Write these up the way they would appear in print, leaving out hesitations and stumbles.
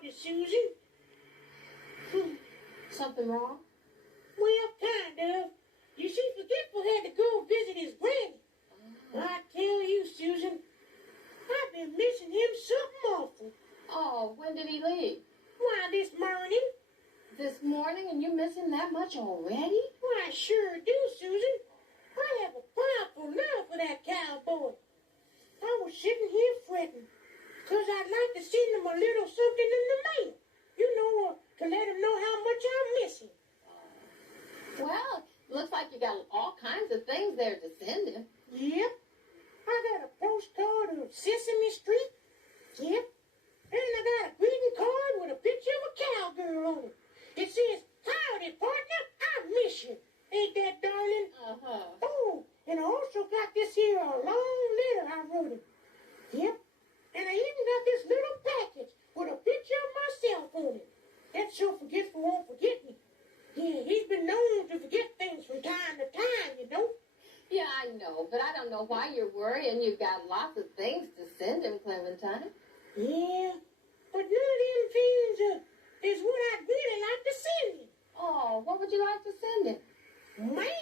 about it, Susan. Something wrong? Well, kind of. You see, Forgetful had to go visit his granny. I tell you, Susan, I've been missing him something awful. Oh, when did he leave? Why, this morning. This morning, and you miss him that much already? Why, I sure do, Susan. I have a powerful love for that cowboy. I was sitting here fretting, 'cause I'd like to send him a little something in the mail. You know, to let him know how much I miss him. Well, looks like you got all kinds of things there to send him. Yep. I got a postcard of Sesame Street. Yep. And I got a greeting card with a picture of a cowgirl on it. It says, "Howdy, partner, I miss you." Ain't that darling? Uh-huh. Oh, and I also got this here a long letter I wrote him. Yep. And I even got this little package with a picture of myself on it. That's so Forgetful won't forget me. Yeah, he's been known to forget things from time to time, you know. Yeah, I know, but I don't know why you're worrying. You've got lots of things to send him, Clementine. Yeah, but none of them things is what I'd really like to send him. Oh, what would you like to send him? Me?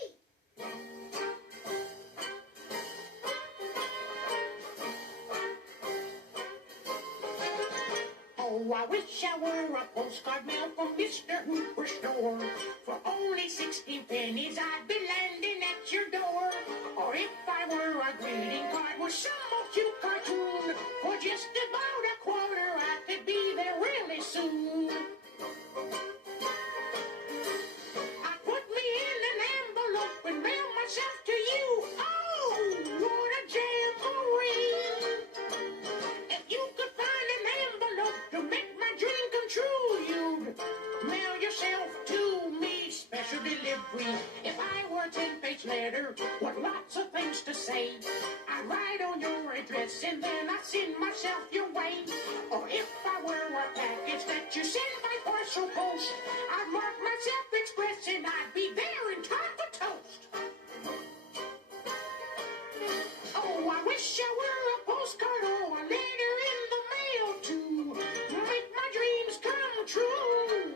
Oh, I wish I were a postcard mail from Mr. Hooper's store. For only 16 pennies, I'd be landing at your door. Or if I were a greeting card with some old cute cartoon, for just about a quarter, I could be there really soon. I put me in an envelope and mail myself to you. Oh, what a jamboree! If you could find an envelope to make my dream come true, you'd mail yourself to me. Special delivery. If I were a 10-page letter with lots of things to say, I'd write on your address and then I'd send myself your way. Or if I were a package that you send by parcel post, I'd mark myself express and I'd be there in time for toast. Oh, I wish I were a postcard or a letter in the mail to make my dreams come true.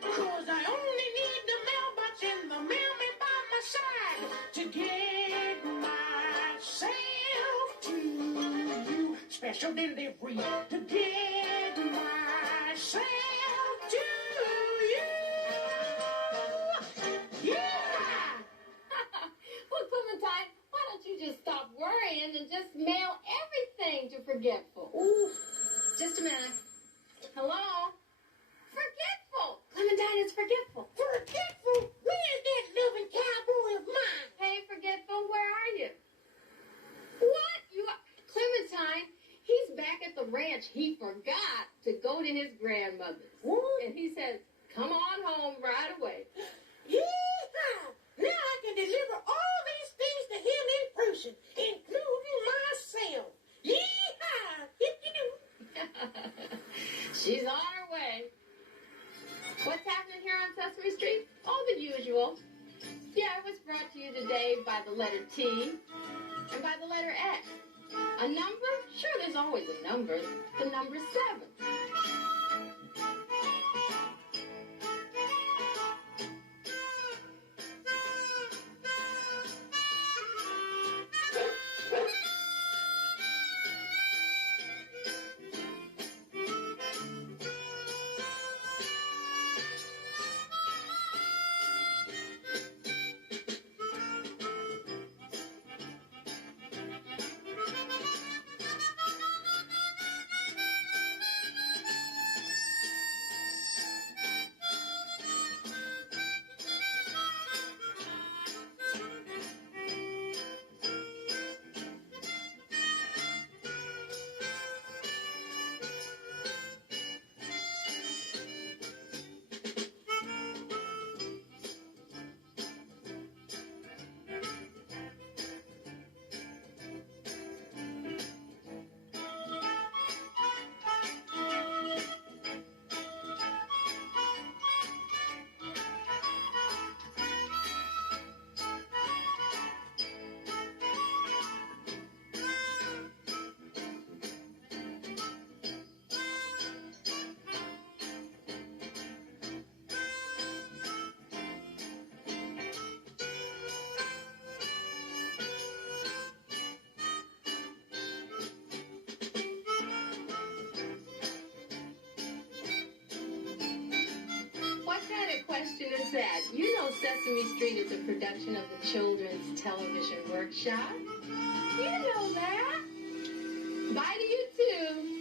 'Cause I only need the mailbox and the mailman by my side to get myself to you. Special delivery to get myself to you. Yeah! Well, Clementine, why don't you just stop worrying and just mail everything to Forgetful? Ooh. Just a minute. Hello? Forgetful! Clementine, it's Forgetful. Forgetful? Where's that loving cowboy of mine? Hey, Forgetful, where are you? What? Clementine, he's back at the ranch. He forgot to go to his grandmother's. What? And he says, come on home right away. Yeehaw! Now I can deliver all these things to him in person, including myself. Yeehaw! Hip-de-doo. She's on her way. What's happening here on Sesame Street? Oh, the usual. Yeah, it was brought to you today by the letter T and by the letter X. A number? Sure, there's always a number. The number 7. Sesame Street is a production of the Children's Television Workshop. You know that. Bye to you too.